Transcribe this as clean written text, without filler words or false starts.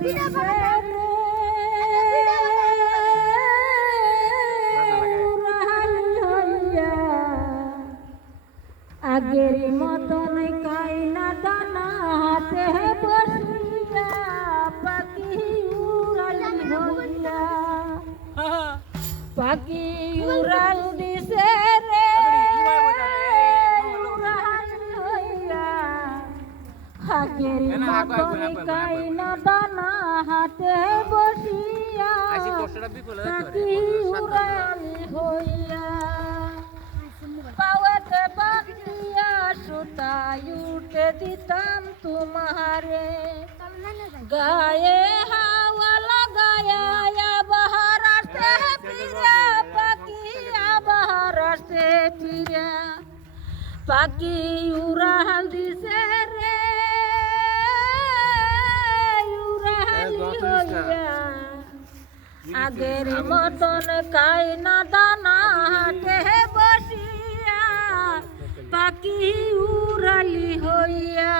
দিছে রে আগের মতন কাইনা দানা হাতে বসিয়া পাখি উড়ালি হইয়া পাখি উড়াল দিছে রে উড়ালি হইয়া আগের মতন কাইনা দানা হাতে বসিয়া পাখি উড়ালি হইয়া পাওয়াতে বাঁধিয়া সুতায় উঠে দিতাম তোমারে গায়ে হাওয়া লাগায়া আবার আসতে ফিরা পাখি আবার আসতে ফিরা পাখি উড়াল দিছে রে উড়ালি হইয়া আগের মতন কাইনা দানা হাতে বসিয়া পাখি উড়ালি হইয়া।